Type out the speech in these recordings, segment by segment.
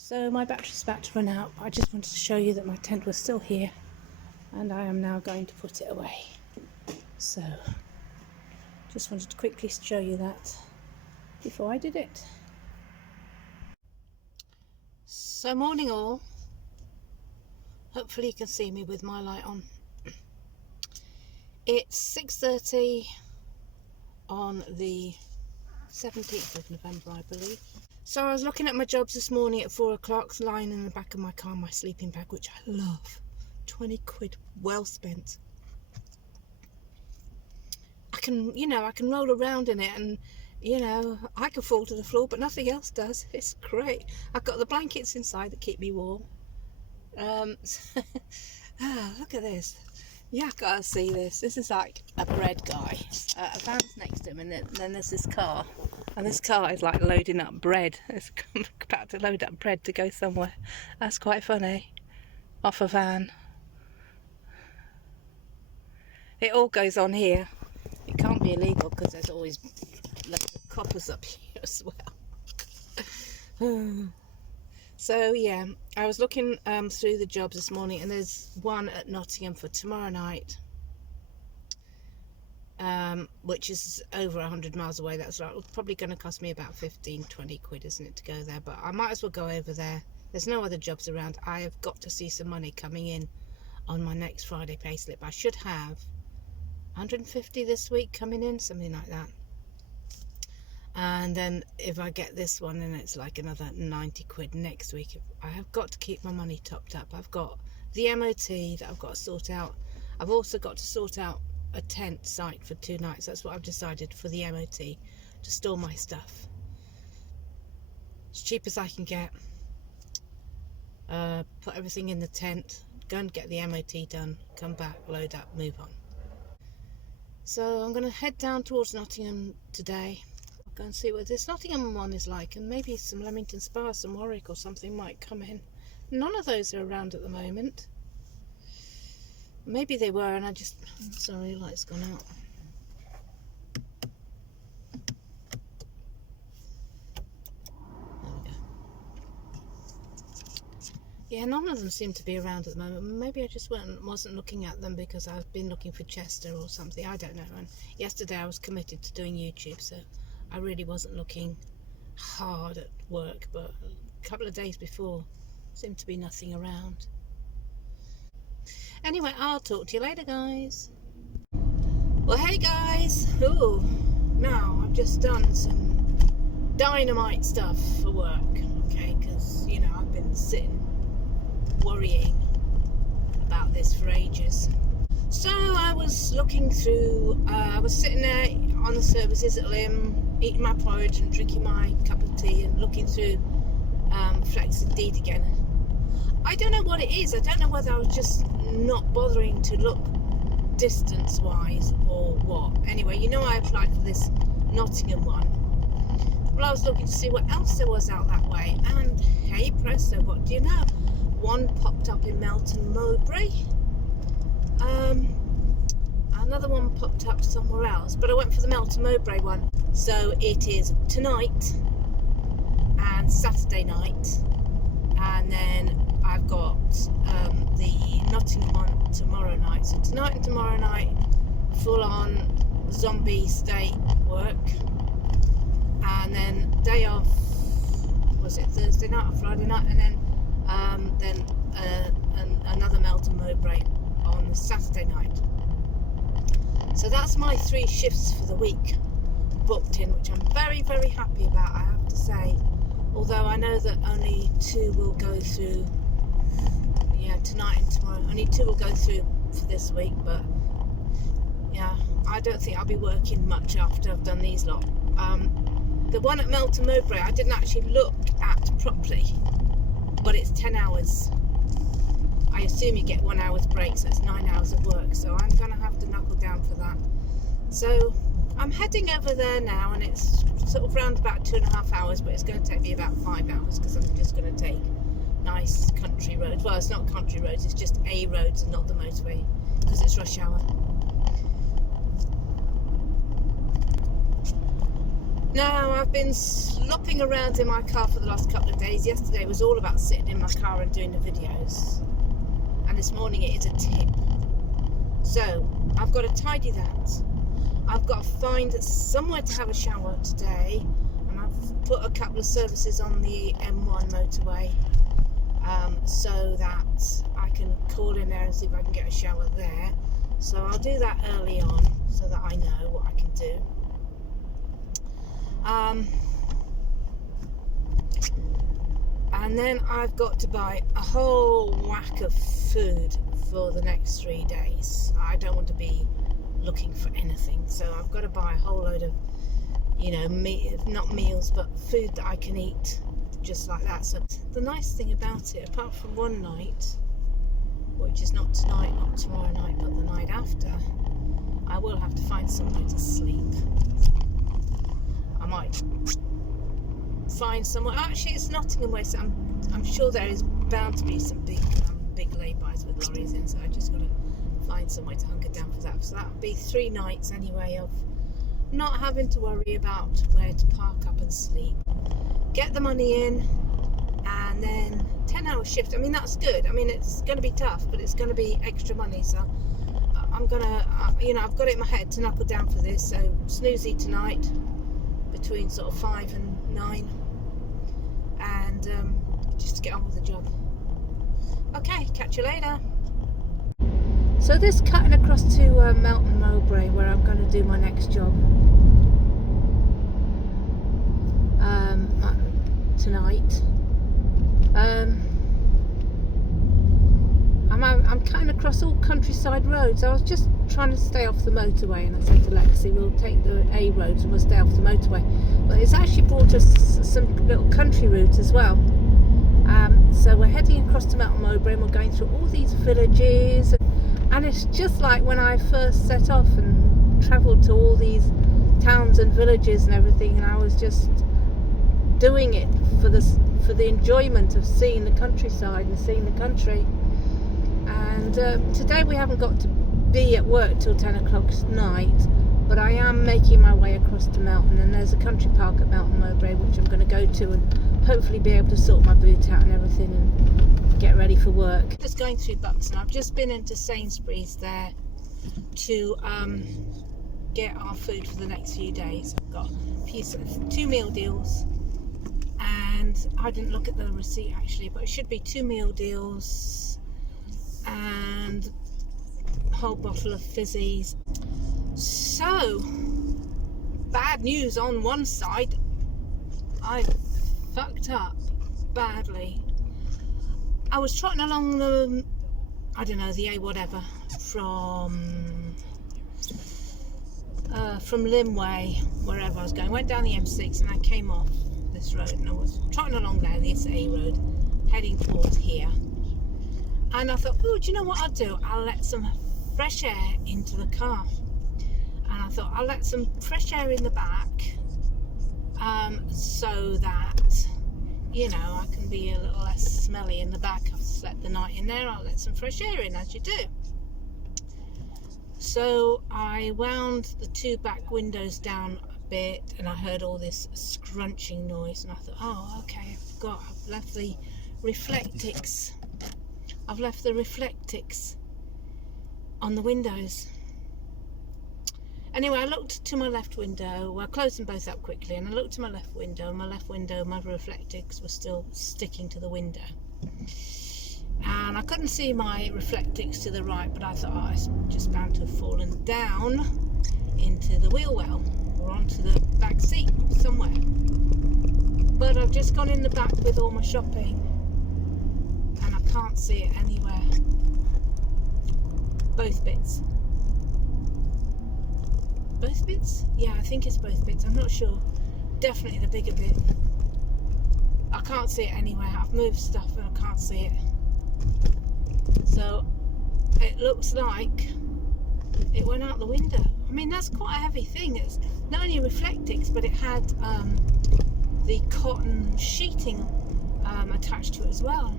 So my battery's about to run out, but I just wanted to show you that my tent was still here and I am now going to put it away. So just wanted to quickly show you that before I did it. So morning all. Hopefully you can see me with my light on. It's 6:30 on the 17th of November, I believe. So I was looking at my jobs this morning at 4 o'clock, lying in the back of my car, my sleeping bag, which I love. 20 quid, well spent. I can roll around in it and, I can fall to the floor, but nothing else does. It's great. I've got the blankets inside that keep me warm. Look at this. Yeah, I've got to see this. This is like a bread guy. A van's next to him, and then there's this car. And this car is like loading up bread. It's about to load up bread to go somewhere. That's quite funny. Off a van. It all goes on here. It can't be illegal because there's always loads of coppers up here as well. So yeah, I was looking through the jobs this morning, and there's one at Nottingham for tomorrow night, which is over 100 miles away. That's like, probably going to cost me about 15-20 quid, isn't it, to go there? But I might as well go over there. There's no other jobs around. I have got to see some money coming in on my next Friday payslip. I should have 150 this week coming in, something like that. And then if I get this one, then it's like another 90 quid next week. I have got to keep my money topped up. I've got the MOT that I've got to sort out. I've also got to sort out a tent site for 2 nights. That's what I've decided for the MOT, to store my stuff. As cheap as I can get. Put everything in the tent, go and get the MOT done, come back, load up, move on. So I'm going to head down towards Nottingham today. Go and see what this Nottingham one is like, and maybe some Leamington Spa, some Warwick or something might come in. None of those are around at the moment. Maybe they were and I just... Sorry, the light's gone out. There we go. Yeah, none of them seem to be around at the moment. Maybe I just wasn't looking at them because I've been looking for Chester or something. I don't know. And yesterday I was committed to doing YouTube, so I really wasn't looking hard at work, but a couple of days before seemed to be nothing around. Anyway, I'll talk to you later, guys. Well, hey guys. Ooh, now I've just done some dynamite stuff for work, okay, because I've been sitting worrying about this for ages. So I was looking through, I was sitting there on the services at Lim, eating my porridge and drinking my cup of tea and looking through Flex Indeed again. I don't know what it is. I don't know whether I was just not bothering to look distance wise or what. Anyway, I applied for this Nottingham one. Well, I was looking to see what else there was out that way, and hey presto, what do you know? One popped up in Melton, Mowbray. Another one popped up somewhere else, but I went for the Melton Mowbray one. So it is tonight and Saturday night, and then I've got the Nottingham one tomorrow night. So tonight and tomorrow night, full on zombie state work, and then day off. Was it Thursday night or Friday night? And then another Melton Mowbray on Saturday night. So that's my 3 shifts for the week booked in, which I'm very, very happy about, I have to say. Although I know that only 2 will go through, tonight and tomorrow. Only 2 will go through for this week, but yeah, I don't think I'll be working much after I've done these lot. The one at Melton Mowbray I didn't actually look at properly, but it's 10 hours. I assume you get 1 hour's break, so it's 9 hours of work, so I'm going to have to knuckle down for that. So I'm heading over there now, and it's sort of round about 2.5 hours, but it's going to take me about 5 hours because I'm just going to take nice country roads. Well, it's not country roads, it's just A roads and not the motorway because it's rush hour. Now, I've been slopping around in my car for the last couple of days. Yesterday was all about sitting in my car and doing the videos. And this morning it is a tip. So, I've got to tidy that. I've got to find somewhere to have a shower today. And I've put a couple of services on the M1 motorway. So that I can call in there and see if I can get a shower there. So I'll do that early on so that I know what I can do. And then I've got to buy a whole whack of food for the next 3 days. I don't want to be looking for anything, so I've got to buy a whole load of, not meals, but food that I can eat just like that. So the nice thing about it, apart from one night, which is not tonight, not tomorrow night, but the night after, I will have to find somewhere to sleep. I might find somewhere. Actually, it's Nottingham Way, so I'm sure there is bound to be some big lay-bys with lorries in, so I just got to find somewhere to hunker down for that. So that would be 3 nights anyway of not having to worry about where to park up and sleep. Get the money in, and then 10-hour shift. I mean, that's good. I mean, it's going to be tough, but it's going to be extra money. So I'm gonna, I've got it in my head to knuckle down for this. So snoozy tonight between sort of 5 and 9, and just get on with the job. Okay, catch you later. So this cutting across to Melton, Mowbray, where I'm going to do my next job tonight. I'm cutting across all countryside roads. I was just trying to stay off the motorway, and I said to Lexi, we'll take the A roads and we'll stay off the motorway. But it's actually brought us some little country routes as well. So we're heading across to Melton Mowbray, and we're going through all these villages, and it's just like when I first set off and travelled to all these towns and villages and everything, and I was just doing it for the enjoyment of seeing the countryside and seeing the country. And today we haven't got to be at work till 10 o'clock tonight, but I am making my way across to Melton, and there's a country park at Melton Mowbray which I'm going to go to and hopefully be able to sort my boot out and everything and get ready for work. Just going through Buxton. I've just been into Sainsbury's there to get our food for the next few days. I've got a piece of 2 meal deals, and I didn't look at the receipt actually, but it should be 2 meal deals and a whole bottle of fizzies. So, bad news on one side. I fucked up badly. I was trotting along the, the A whatever, from Limway, wherever I was going. Went down the M6 and I came off this road, and I was trotting along there, this A road, heading towards here. And I thought, oh, do you know what I'll do? I'll let some fresh air into the car. And I thought I'll let some fresh air in the back, so that, I can be a little less smelly in the back. I've slept the night in there, I'll let some fresh air in, as you do. So I wound the 2 back windows down a bit, and I heard all this scrunching noise, and I thought, oh, okay, I've left the reflectix. I've left the reflectix on the windows. Anyway, I looked to my left window. Well, I closed them both up quickly, and I looked to my left window. My reflectix was still sticking to the window. And I couldn't see my reflectix to the right, but I thought, oh, it's just bound to have fallen down into the wheel well or onto the back seat somewhere. But I've just gone in the back with all my shopping, and I can't see it anywhere. Both bits. Both bits? Yeah, I think it's both bits. I'm not sure. Definitely the bigger bit. I can't see it anywhere. I've moved stuff and I can't see it. So it looks like it went out the window. I mean, that's quite a heavy thing. It's not only reflectix, but it had the cotton sheeting attached to it as well.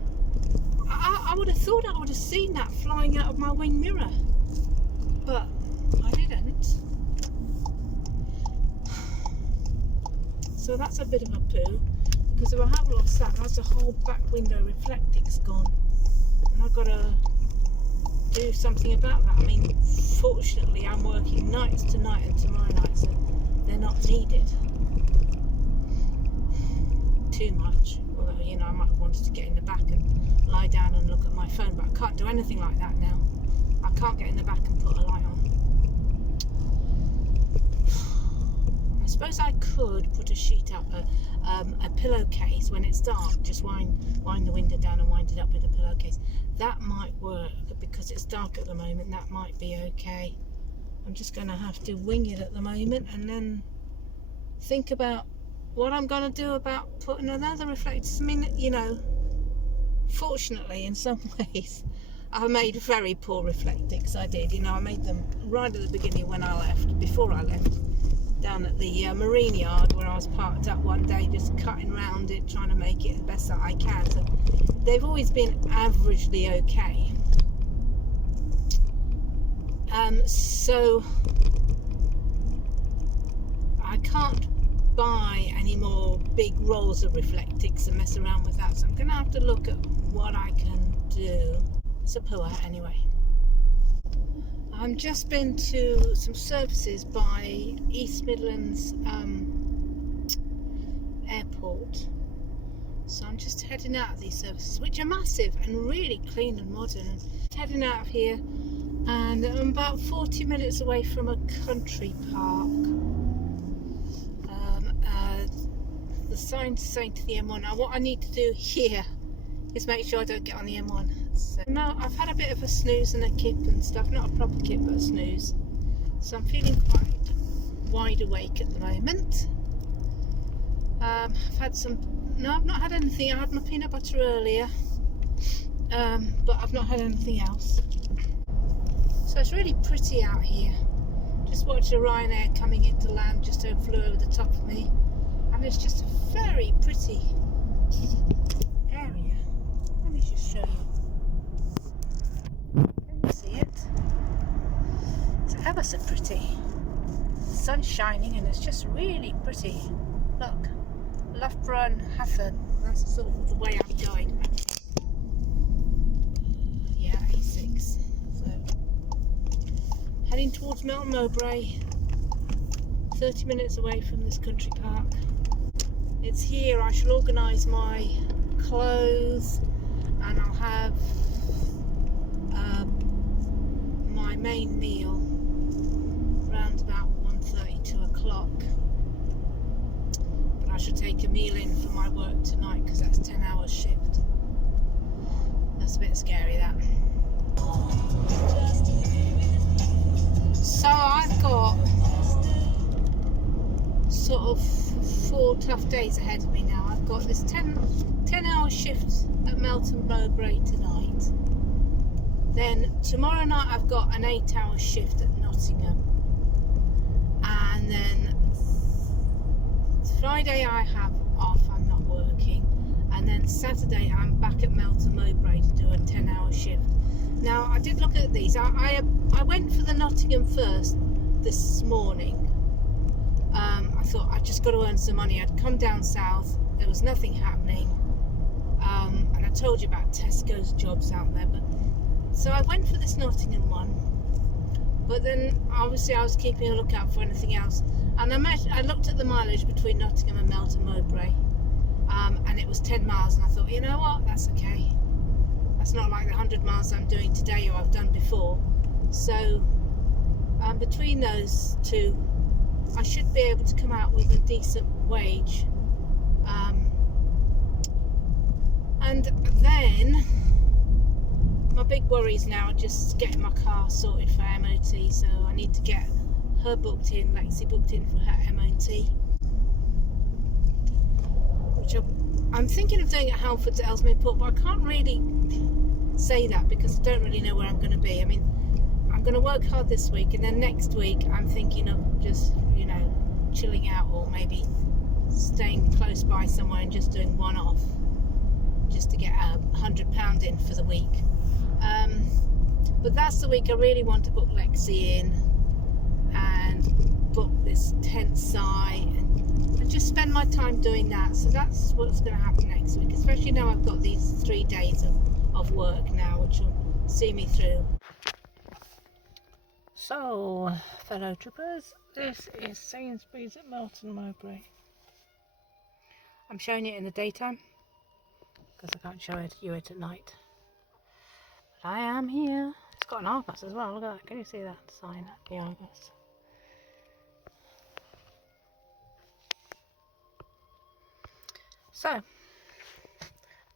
I would have thought I would have seen that flying out of my wing mirror, but I didn't. So that's a bit of a poo, because if I have lost that, that's the whole back window reflecting's gone, and I've got to do something about that. I mean, fortunately I'm working nights tonight and tomorrow night, so they're not needed too much, although, you know, I might have wanted to get in the back and lie down and look at my phone, but I can't do anything like that now. I can't get in the back and put a light on. I suppose I could put a sheet up, a pillowcase when it's dark, just wind the window down and wind it up with a pillowcase. That might work, because it's dark at the moment. That might be okay. I'm just going to have to wing it at the moment, and then think about what I'm going to do about putting another reflector. I mean, you know, fortunately in some ways I made very poor reflectors. I did, you know, I made them right at the beginning when I left, before I left, down at the marine yard where I was parked up one day, just cutting around it, trying to make it the best that I can. So they've always been averagely okay. So I can't buy any more big rolls of reflectix and mess around with that, so I'm gonna have to look at what I can do. It's a puller anyway. I've just been to some services by East Midlands airport, so I'm just heading out of these services, which are massive and really clean and modern, and heading out of here, and I'm about 40 minutes away from a country park. The sign's saying to the M1. Now what I need to do here is make sure I don't get on the M1. So now I've had a bit of a snooze and a kip and stuff, not a proper kip but a snooze, so I'm feeling quite wide awake at the moment. I've had I've not had anything. I had my peanut butter earlier, but I've not had anything else. So it's really pretty out here. Just watched a Ryanair coming into land, just flew over the top of me, and it's just a very pretty area. Let me just show you. Can you see it? It's ever so pretty. The sun's shining and it's just really pretty. Look, Loughborough and Hathorn. That's sort of the way I'm going. Yeah, A6. So heading towards Melton Mowbray, 30 minutes away from this country park. It's here I shall organise my clothes, and I'll have my main meal around about 1:30, 2 o'clock. But I should take a meal in for my work tonight, because that's 10 hours shift. That's a bit scary, that. So I've got sort of 4 tough days ahead of me now. I've got this 10-hour shift at Melton Mowbray tonight. Then tomorrow night I've got an 8-hour shift at Nottingham. And then Friday I have off, I'm not working. And then Saturday I'm back at Melton Mowbray to do a 10-hour shift. Now I did look at these. I went for the Nottingham first this morning. I thought I'd just got to earn some money. I'd come down south, there was nothing happening, and I told you about Tesco's jobs out there, but so I went for this Nottingham one, but then obviously I was keeping a lookout for anything else, and I looked at the mileage between Nottingham and Melton Mowbray, and it was 10 miles, and I thought, you know what, that's okay, that's not like the 100 miles I'm doing today or I've done before. So between those two I should be able to come out with a decent wage, and then my big worries now are just getting my car sorted for MOT. So I need to get her booked in, Lexi booked in for her MOT, which I'm thinking of doing at Halford to Ellesmere Port, but I can't really say that because I don't really know where I'm going to be. I mean, I'm going to work hard this week, and then next week I'm thinking of just, you know, chilling out, or maybe staying close by somewhere and just doing one off, just to get £100 in for the week. But that's the week I really want to book Lexi in and book this tent site, and just spend my time doing that. So that's what's going to happen next week, especially now I've got these 3 days of work now, which will see me through. So, fellow troopers, this is Sainsbury's at Melton, Mowbray. I'm showing it in the daytime because I can't show you it at night. But I am here. It's got an Argos as well. Look at that. Can you see that sign at the Argos? So,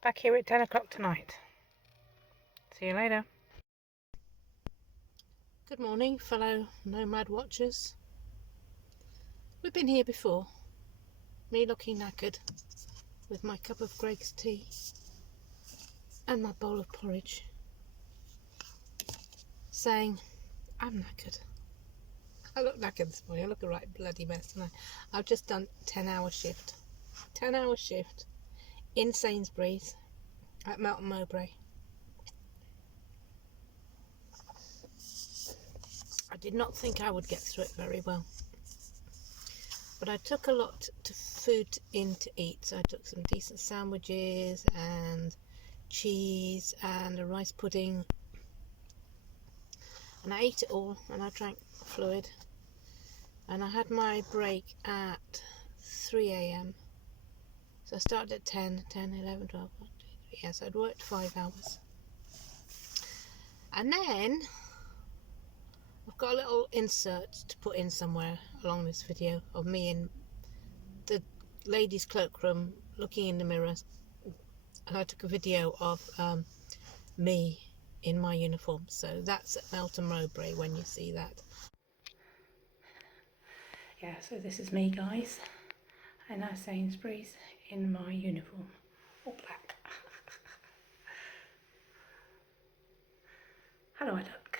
back here at 10 o'clock tonight. See you later. Good morning, fellow nomad watchers. We've been here before. Me looking knackered with my cup of Greg's tea and my bowl of porridge, saying, I'm knackered. I look knackered this morning. I look a right bloody mess tonight. I've just done 10-hour shift. 10-hour shift in Sainsbury's at Melton Mowbray. I did not think I would get through it very well, but I took a lot of food in to eat. So I took some decent sandwiches and cheese and a rice pudding, and I ate it all, and I drank fluid, and I had my break at 3 a.m. So I started at 10, 11, 12, 1, 2, 3. Yes, I'd worked 5 hours. And then I've got a little insert to put in somewhere along this video of me in the ladies' cloakroom looking in the mirror. And I took a video of me in my uniform. So that's at Melton Mowbray when you see that. Yeah, so this is me, guys. And now Sainsbury's in my uniform, all black. How do I look?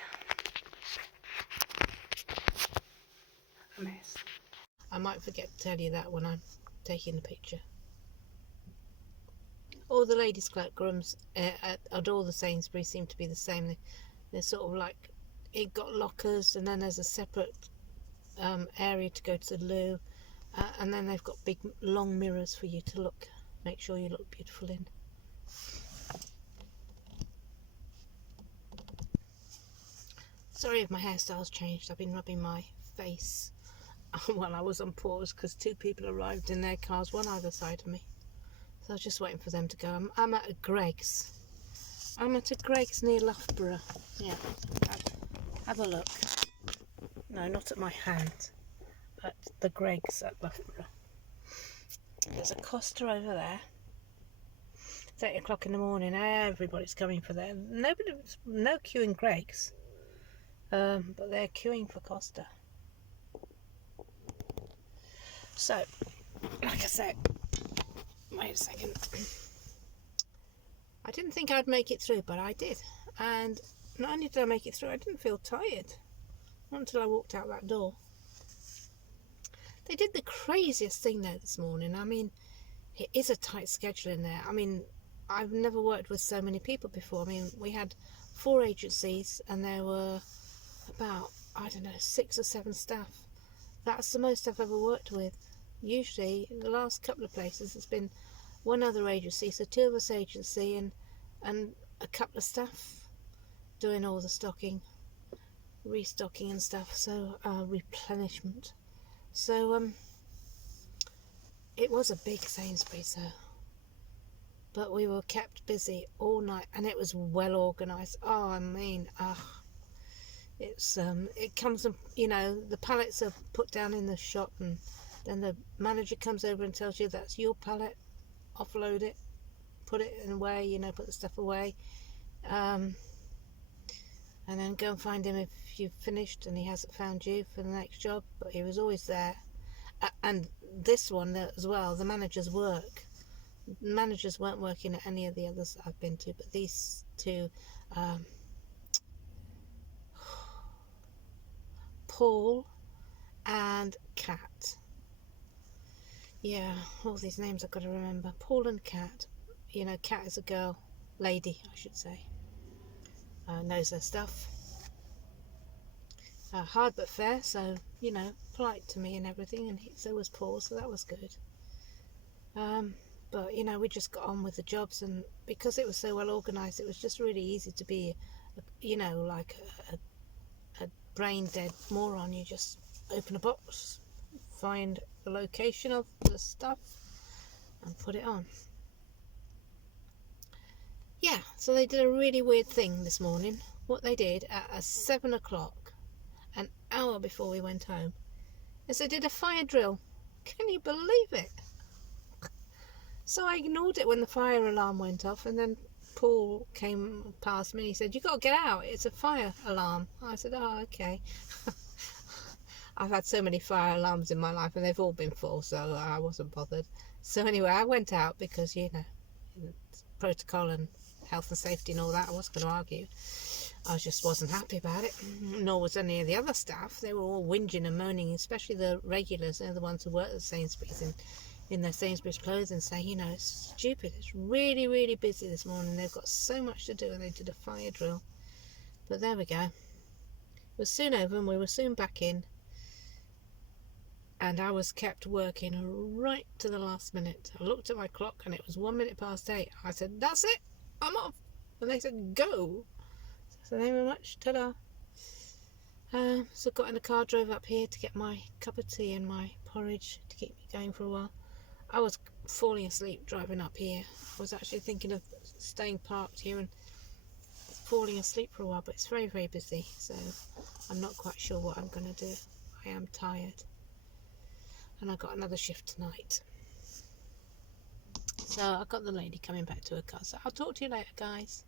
A mess. I might forget to tell you that when I'm taking the picture. All the ladies' cloakrooms at all the Sainsbury's seem to be the same. They're sort of like, it got lockers, and then there's a separate area to go to the loo, and then they've got big long mirrors for you to look, make sure you look beautiful in. Sorry if my hairstyle's changed. I've been rubbing my face while I was on pause because 2 people arrived in their cars, one either side of me. So I was just waiting for them to go. I'm at a Greg's. I'm at a Greg's near Loughborough. Yeah, have a look. No, not at my hand. At the Greg's at Loughborough. There's a Costa over there. It's 8 o'clock in the morning. Everybody's coming for them. No queuing Greg's. But they're queuing for Costa. So, like I said, wait a second. I didn't think I'd make it through, but I did. And not only did I make it through, I didn't feel tired. Not until I walked out that door. They did the craziest thing there this morning. I mean, it is a tight schedule in there. I mean, I've never worked with so many people before. I mean, we had 4 agencies and there were about, I don't know, 6 or 7 staff. That's the most I've ever worked with. Usually, the last couple of places, it's been 1 other agency, so 2 of us agency and a couple of staff doing all the stocking, restocking and stuff, so replenishment. So it was a big Sainsbury's, but we were kept busy all night, and it was well organised. Oh, I mean, it's it comes, you know, the pallets are put down in the shop, and then the manager comes over and tells you that's your pallet, offload it, put it away, you know, put the stuff away, and then go and find him if you've finished and he hasn't found you for the next job. But he was always there. And this one as well, the managers work. Managers weren't working at any of the others I've been to, but these 2, Paul and Kat. Yeah, all these names I've got to remember. Paul and Kat. You know, Kat is a girl, lady, I should say. Knows her stuff. hard but fair, so, you know, polite to me and everything, and so was Paul, so that was good. But, you know, we just got on with the jobs, and because it was so well organised, it was just really easy to be, you know, like a brain-dead moron. You just open a box, find the location of the stuff, and put it on. Yeah, so they did a really weird thing this morning. What they did at 7 o'clock, an hour before we went home, is they did a fire drill. Can you believe it? So I ignored it when the fire alarm went off, and then Paul came past me and he said, "You got to get out, it's a fire alarm." I said, "Oh, okay." I've had so many fire alarms in my life and they've all been full, so I wasn't bothered. So anyway, I went out because, you know, protocol and health and safety and all that, I wasn't going to argue. I just wasn't happy about it, nor was any of the other staff. They were all whinging and moaning, especially the regulars, they're the ones who work at Sainsbury's in their Sainsbury's clothes, and say, you know, it's stupid, it's really, really busy this morning, they've got so much to do, and they did a fire drill. But there we go. It was soon over and we were soon back in, and I was kept working right to the last minute. I looked at my clock and it was 1 minute past 8. I said, "That's it, I'm off." And they said, "Go." So thank you very much, ta-da. So got in the car, drove up here to get my cup of tea and my porridge to keep me going for a while. I was falling asleep driving up here. I was actually thinking of staying parked here and falling asleep for a while, but it's very, very busy, so I'm not quite sure what I'm going to do. I am tired, and I've got another shift tonight. So I've got the lady coming back to her car, so I'll talk to you later, guys.